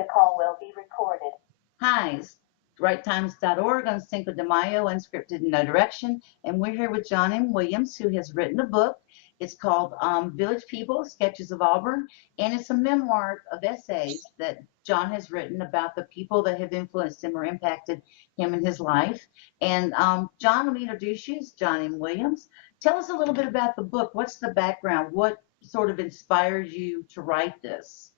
The call will be recorded. Hi, it's righttimes.org on Cinco de Mayo, Unscripted in No Direction, and we're here with John M. Williams, who has written a book. It's called Village People, Sketches of Auburn, and it's a memoir of essays that John has written about the people that have influenced him or impacted him in his life. And John, let me introduce you. It's John M. Williams. Tell us a little bit about the book. What's the background? What sort of inspired you to write this?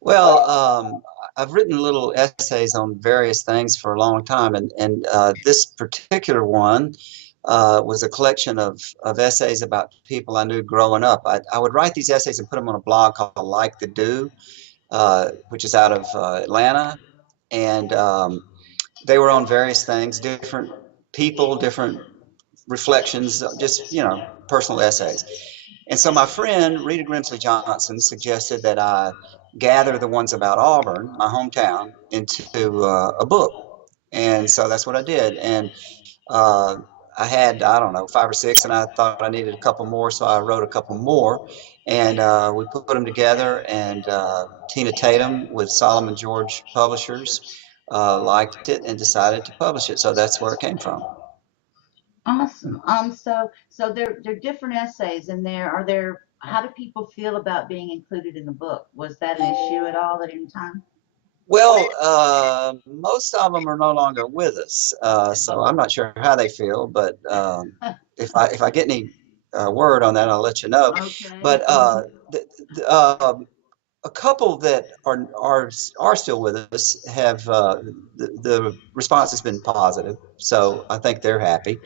Well, I've written little essays on various things for a long time, and this particular one was a collection of essays about people I knew growing up. I would write these essays and put them on a blog called Like the Do, which is out of Atlanta, and they were on various things, different people, different reflections, just, personal essays. And so my friend, Rita Grimsley Johnson, suggested that I gather the ones about Auburn, my hometown, into a book. And so that's what I did. And I had, I don't know, 5 or 6, and I thought I needed a couple more, so I wrote a couple more. And we put them together, and Tina Tatum with Solomon George Publishers liked it and decided to publish it. So that's where it came from. Awesome. So they're different essays in there. How do people feel about being included in the book? Was that an issue at all at any time? Well, most of them are no longer with us, so I'm not sure how they feel. But if I get any word on that, I'll let you know. Okay. But a couple that are still with us have the response has been positive, so I think they're happy.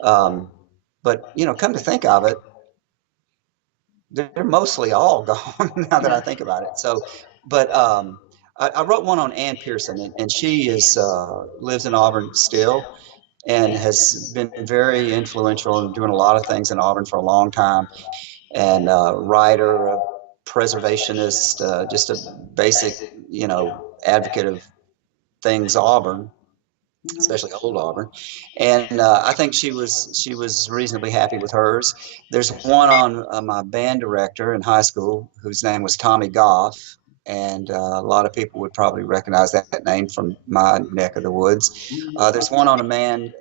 But come to think of it, they're mostly all gone now that I think about it. So, but I wrote one on Ann Pearson, and she lives in Auburn still, and has been very influential in doing a lot of things in Auburn for a long time, and writer, a preservationist, just a basic, advocate of things Auburn, especially old Auburn. And I think she was reasonably happy with hers. There's one on my band director in high school whose name was Tommy Goff, and a lot of people would probably recognize that name from my neck of the woods. There's one on a man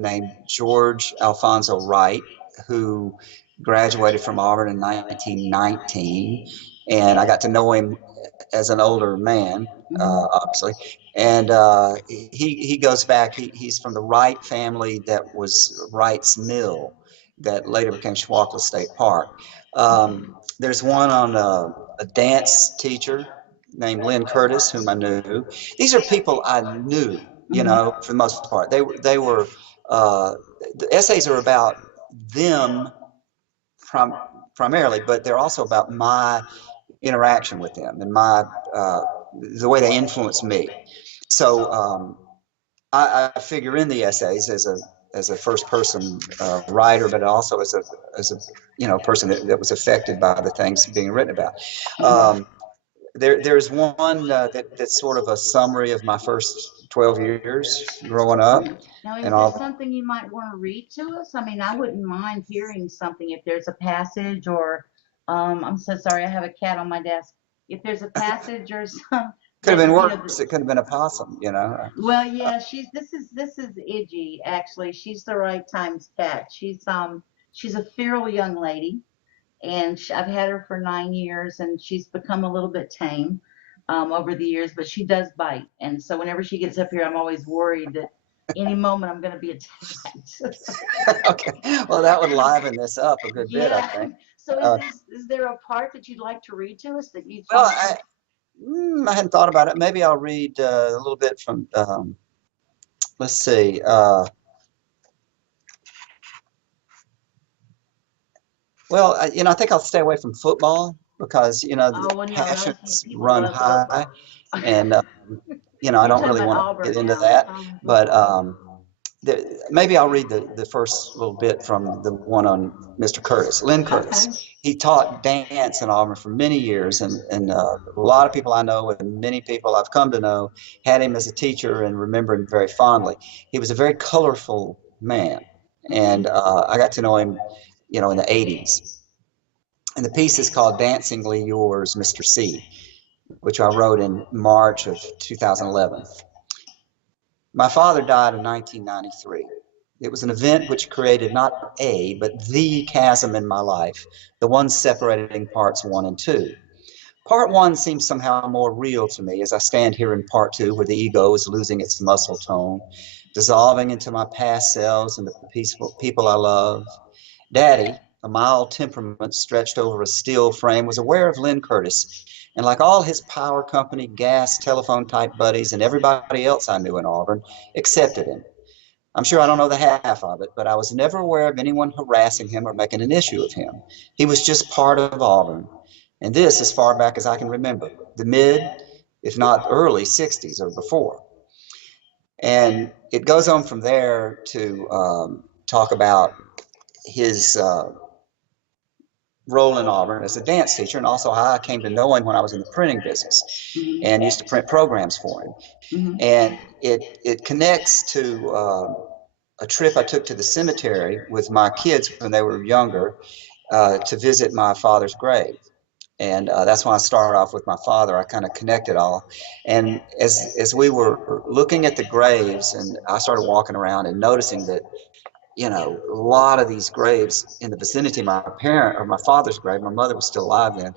named George Alfonso Wright, who graduated from Auburn in 1919, and I got to know him as an older man, obviously. And he goes back. He's from the Wright family that was Wright's Mill, that later became Schwalkla State Park. There's one on a dance teacher named Lynn Curtis, whom I knew. These are people I knew, for the most part. They were the essays are about them primarily, but they're also about my interaction with them and my the way they influenced me. So I figure in the essays as a first person writer, but also as a person that was affected by the things being written about. There's one that's sort of a summary of my first 12 years growing up. Now, is there something you might want to read to us? I mean, I wouldn't mind hearing something if there's a passage, or I'm so sorry, I have a cat on my desk. If there's a passage or some. Could have been worse. It could have been a possum, Well, yeah, this is Iggy, actually. She's the Right Times cat. She's a feral young lady, and I've had her for 9 years, and she's become a little bit tame over the years, but she does bite. And so whenever she gets up here, I'm always worried that any moment I'm going to be attacked. Okay, well, that would liven this up a good bit, I think. So is there a part that you'd like to read to us that you? Well, I hadn't thought about it. Maybe I'll read a little bit from. Let's see. Well, I think I'll stay away from football because the passions run high, and I don't really want to get into that. But maybe I'll read the first little bit from the one on Mr. Curtis, Lynn Curtis. Okay. He taught dance in Auburn for many years, and a lot of people I know and many people I've come to know had him as a teacher and remember him very fondly. He was a very colorful man, and I got to know him, in the 80s. And the piece is called Dancingly Yours, Mr. C. which I wrote in March of 2011. My father died in 1993. It was an event which created not a, but the chasm in my life, the one separating parts one and two. Part one seems somehow more real to me as I stand here in part two, where the ego is losing its muscle tone, dissolving into my past selves and the peaceful people I love. Daddy, a mild temperament stretched over a steel frame, was aware of Lynn Curtis, and like all his power company, gas, telephone type buddies, and everybody else I knew in Auburn, accepted him. I'm sure I don't know the half of it, but I was never aware of anyone harassing him or making an issue of him. He was just part of Auburn. And this as far back as I can remember, the mid, if not early 60s or before. And it goes on from there to talk about his role in Auburn as a dance teacher, and also how I came to know him when I was in the printing business and used to print programs for him. And it connects to a trip I took to the cemetery with my kids when they were younger to visit my father's grave. And that's why I started off with my father. I kind of connected all. And as we were looking at the graves, and I started walking around and noticing that, you know, a lot of these graves in the vicinity of my father's grave, my mother was still alive then,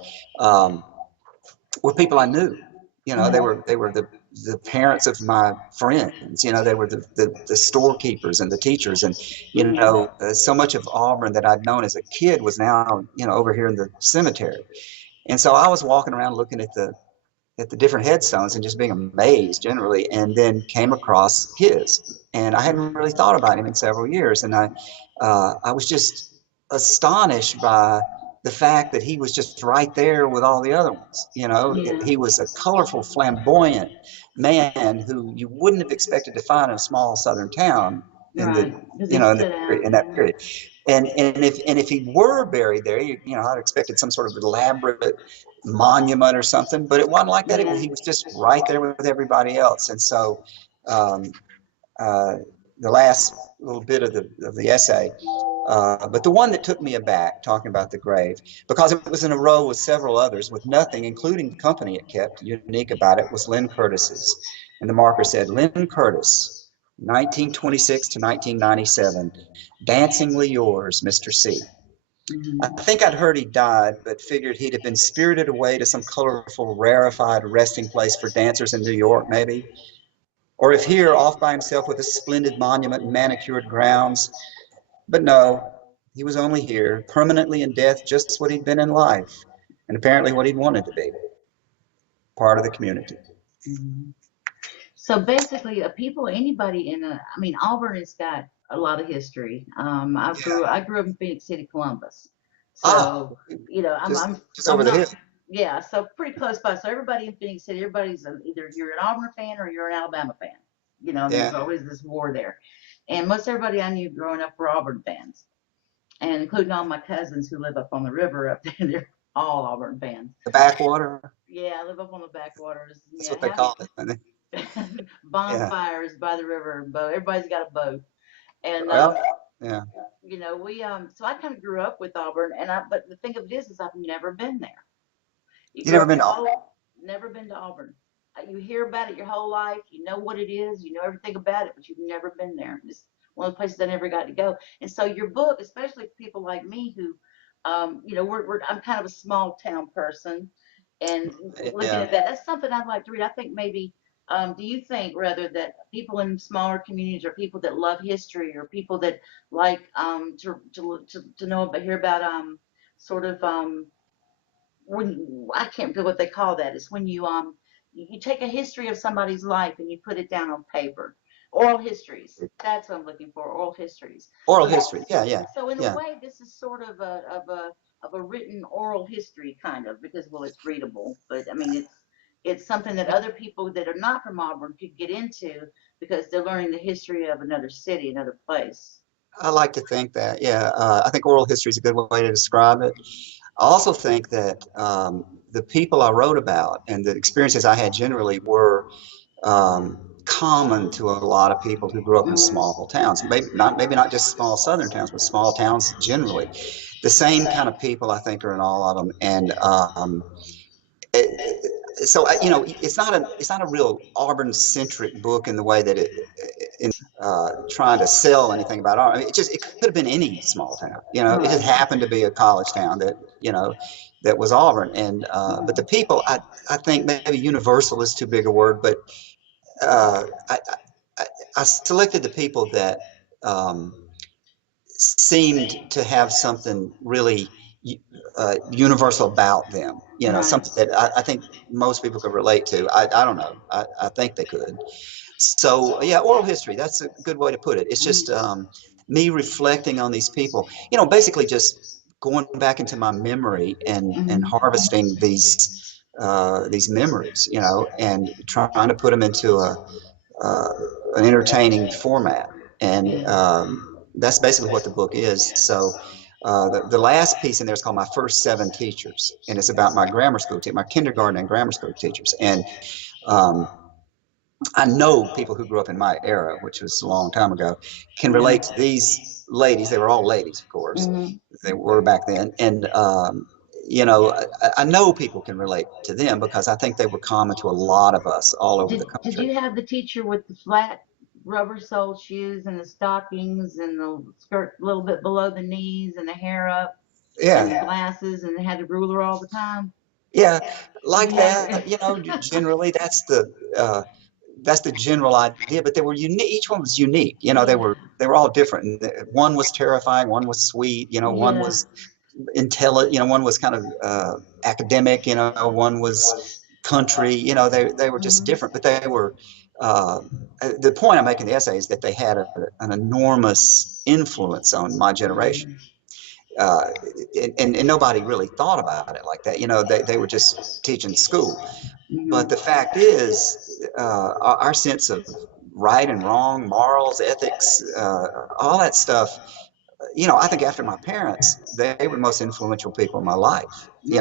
were people I knew. You know, they were the parents of my friends. You know, they were the storekeepers and the teachers, and you know, so much of Auburn that I'd known as a kid was now, you know, over here in the cemetery. And so I was walking around looking at the different headstones and just being amazed generally, and then came across his. And I hadn't really thought about him in several years, and I was just astonished by the fact that he was just right there with all the other ones. You know, he was a colorful, flamboyant man who you wouldn't have expected to find in a small southern town in in that period. And if he were buried there, you know, I'd expected some sort of elaborate monument or something, but it wasn't like that. He was just right there with everybody else. And so the last little bit of the essay, but the one that took me aback, talking about the grave, because it was in a row with several others, with nothing, including the company it kept, unique about it, was Lynn Curtis's. And the marker said, Lynn Curtis, 1926 to 1997, dancingly yours, Mr. C. I think I'd heard he died, but figured he'd have been spirited away to some colorful, rarefied resting place for dancers in New York, maybe. Or if here, off by himself with a splendid monument and manicured grounds. But no, he was only here, permanently in death, just what he'd been in life, and apparently what he'd wanted to be, part of the community. So basically, anybody I mean, Auburn has got a lot of history. I grew up in Phoenix City, Columbus. So, you know, I'm just over the hill. Yeah, so pretty close by. So everybody in Phoenix City, everybody's either you're an Auburn fan or you're an Alabama fan. You know, there's always this war there. And most everybody I knew growing up were Auburn fans, and including all my cousins who live up on the river up there. They're all Auburn fans. The backwater? Yeah, I live up on the backwaters. That's what they call it. Bonfires by the river and boat. Everybody's got a boat. And you know, we so I kind of grew up with Auburn, but the thing of it is I've never been there. You've never been to Auburn? Never been to Auburn. You hear about it your whole life. You know what it is. You know everything about it, but you've never been there. It's one of the places I never got to go. And so your book, especially for people like me who, you know, I'm kind of a small town person, and looking at that's something I'd like to read. I think maybe. Do you think rather that people in smaller communities, or people that love history, or people that like to know about, hear about sort of when I can't remember what they call that. It's when you take a history of somebody's life and you put it down on paper. Oral histories. That's what I'm looking for. Oral histories. Oral history. Yeah. So in a way, this is sort of a written oral history, kind of, because it's readable. But I mean, it's something that other people that are not from Auburn could get into because they're learning the history of another city, another place. I like to think that. Yeah, I think oral history is a good way to describe it. I also think that the people I wrote about and the experiences I had generally were common to a lot of people who grew up in small towns. Maybe not just small southern towns, but small towns generally. The same kind of people, I think, are in all of them. And so it's not a real Auburn centric book in the way that trying to sell anything about Auburn. I mean, it could have been any small town. It just happened to be a college town that was Auburn. And but the people, I think maybe universal is too big a word, but uh, I, I selected the people that um, seemed to have something really universal about them. Something that I think most people could relate to. I don't know. I think they could. So yeah, oral history, that's a good way to put it. It's just me reflecting on these people, basically just going back into my memory and harvesting these memories, and trying to put them into uh, an entertaining format. And that's basically what the book is. So the last piece in there is called My First Seven Teachers, and it's about my grammar school, my kindergarten and grammar school teachers. And um, I know people who grew up in my era, which was a long time ago, can relate to these ladies. They were all ladies, of course. They were back then. And, I know people can relate to them because I think they were common to a lot of us all over the country. Did you have the teacher with the flat rubber sole shoes and the stockings and the skirt a little bit below the knees and the hair up and the glasses and had a ruler all the time? Yeah, like that. Generally that's the general idea, but they were unique. Each one was unique. They were all different. One was terrifying, one was sweet, one was intelligent, one was kind of academic, one was country, they were just different, but they were the point I'm making in the essay is that they had an enormous influence on my generation. And nobody really thought about it like that. They were just teaching school. But the fact is, our sense of right and wrong, morals, ethics, all that stuff, I think after my parents, they were the most influential people in my life. We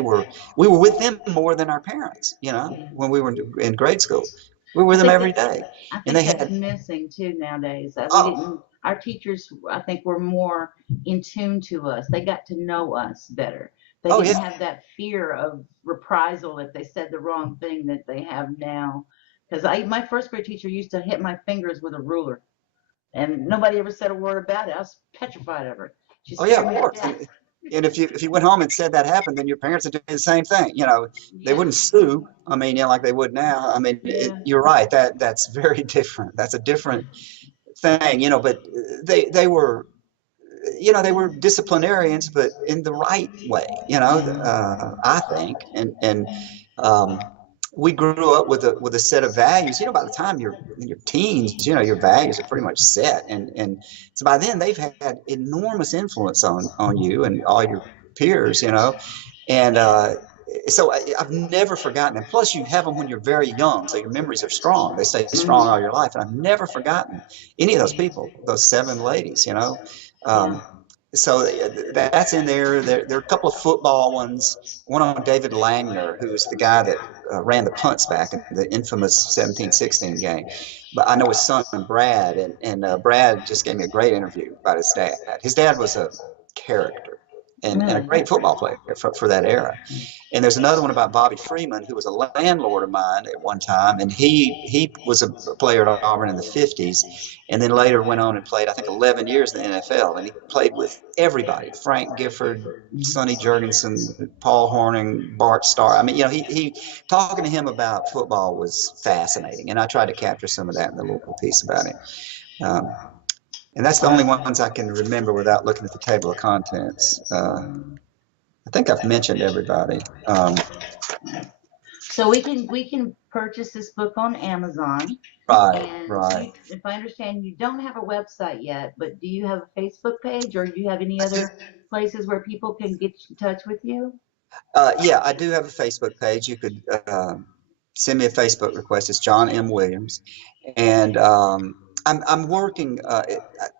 were with them more than our parents, when we were in grade school. We were with them every day. I think that's missing too nowadays. Our teachers, I think, were more in tune to us. They got to know us better. They didn't have that fear of reprisal if they said the wrong thing that they have now. Because my first grade teacher used to hit my fingers with a ruler, and nobody ever said a word about it. I was petrified of her. Of course. And if you went home and said that happened, then your parents would do the same thing. They wouldn't sue. I mean, like they would now. I mean, you're right. That's very different. That's a different thing. But they were. They were disciplinarians, but in the right way, I think. And we grew up with a set of values. By the time you're in your teens, your values are pretty much set. And so by then they've had enormous influence on you and all your peers, And so I've never forgotten them. Plus, you have them when you're very young, so your memories are strong. They stay strong all your life. And I've never forgotten any of those people, those seven ladies, So that's in there. There are a couple of football ones. One on David Langner, who was the guy that ran the punts back in the infamous 17-16 game. But I know his son, Brad, and Brad just gave me a great interview about his dad. His dad was a character and a great football player for that era. And there's another one about Bobby Freeman, who was a landlord of mine at one time, and he was a player at Auburn in the 50s, and then later went on and played, I think, 11 years in the NFL, and he played with everybody: Frank Gifford, Sonny Jurgensen, Paul Hornung, Bart Starr. I mean, he talking to him about football was fascinating, and I tried to capture some of that in the little piece about him. And that's the only ones I can remember without looking at the table of contents. I think I've mentioned everybody. So we can purchase this book on Amazon. Right. If I understand, you don't have a website yet, but do you have a Facebook page, or do you have any other places where people can get in touch with you? Yeah, I do have a Facebook page. You could send me a Facebook request. It's John M. Williams, and I'm working.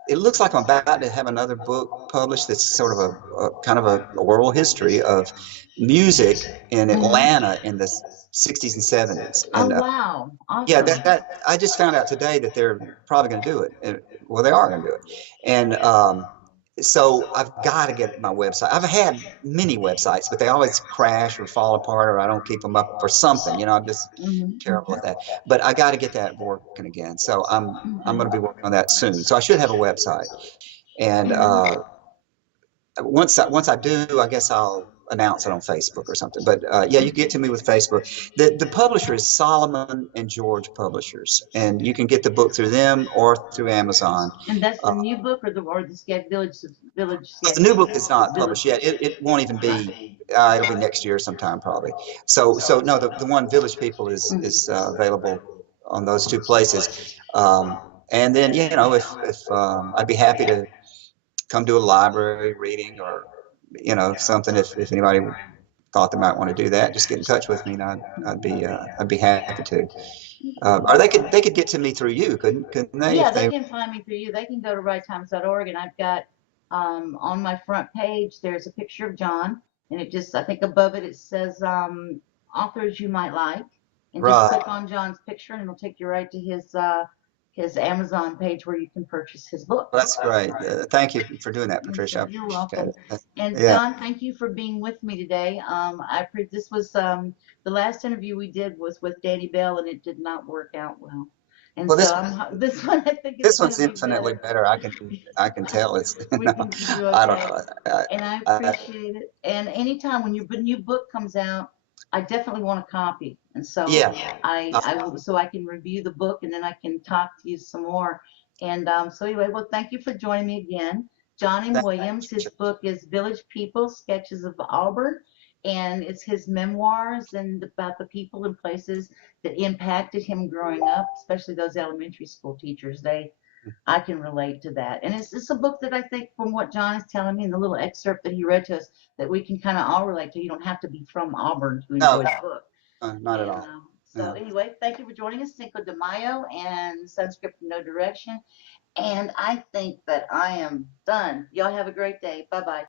It looks like I'm about to have another book published that's sort of a kind of a oral history of music in Atlanta in the 60s and 70s. And, wow! Awesome. Yeah, that I just found out today that they're probably going to do it. Well, they are going to do it, and So I've got to get my website. I've had many websites, but they always crash or fall apart, or I don't keep them up or something. I'm just terrible at that. But I got to get that working again. So I'm going to be working on that soon. So I should have a website. And once I do, I guess I'll announce it on Facebook or something. But yeah, you can get to me with Facebook. The publisher is Solomon and George Publishers, and you can get the book through them or through Amazon. And that's the new book, or the village The new sketches? book is not published yet. It won't even be. It'll be next year sometime probably. So no, the one Village People is available on those two places. And then if I'd be happy to come to a library reading or something if anybody thought they might want to do that, just get in touch with me and I'd be happy to. Or they could get to me through you, couldn't they? Yeah, they can find me through you. They can go to righttimes.org, and I've got on my front page there's a picture of John, and I think above it says authors you might like, and just click on John's picture and it'll take you right to his Amazon page where you can purchase his book. Well, that's great. Thank you for doing that, Patricia. You're welcome. And yeah. John, thank you for being with me today. This was the last interview we did was with Danny Bell, and it did not work out well. And well, this one I think this one's infinitely better. I can tell it's. We can do okay. I don't know. And I appreciate it. And anytime when your new book comes out, I definitely want a copy. And so I will, so I can review the book and then I can talk to you some more. And so anyway, well, thank you for joining me again. John M. Williams, his book is Village People, Sketches of Auburn. And it's his memoirs and about the people and places that impacted him growing up, especially those elementary school teachers. I can relate to that. And it's a book that I think, from what John is telling me in the little excerpt that he read to us, that we can kind of all relate to. You don't have to be from Auburn to enjoy the book. Not at all. So anyway, thank you for joining us. Cinco de Mayo and Unscripted No Direction. And I think that I am done. Y'all have a great day. Bye-bye.